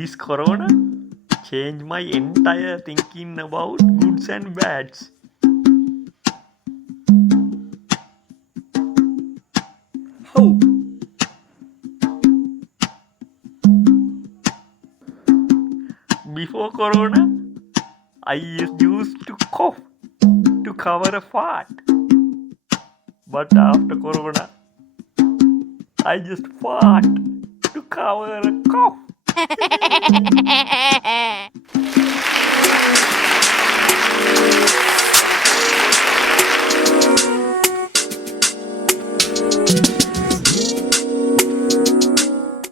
This corona changed my entire thinking about goods and bads. How? Before corona, I used to cough to cover a fart. But after corona, I just fart to cover a cough.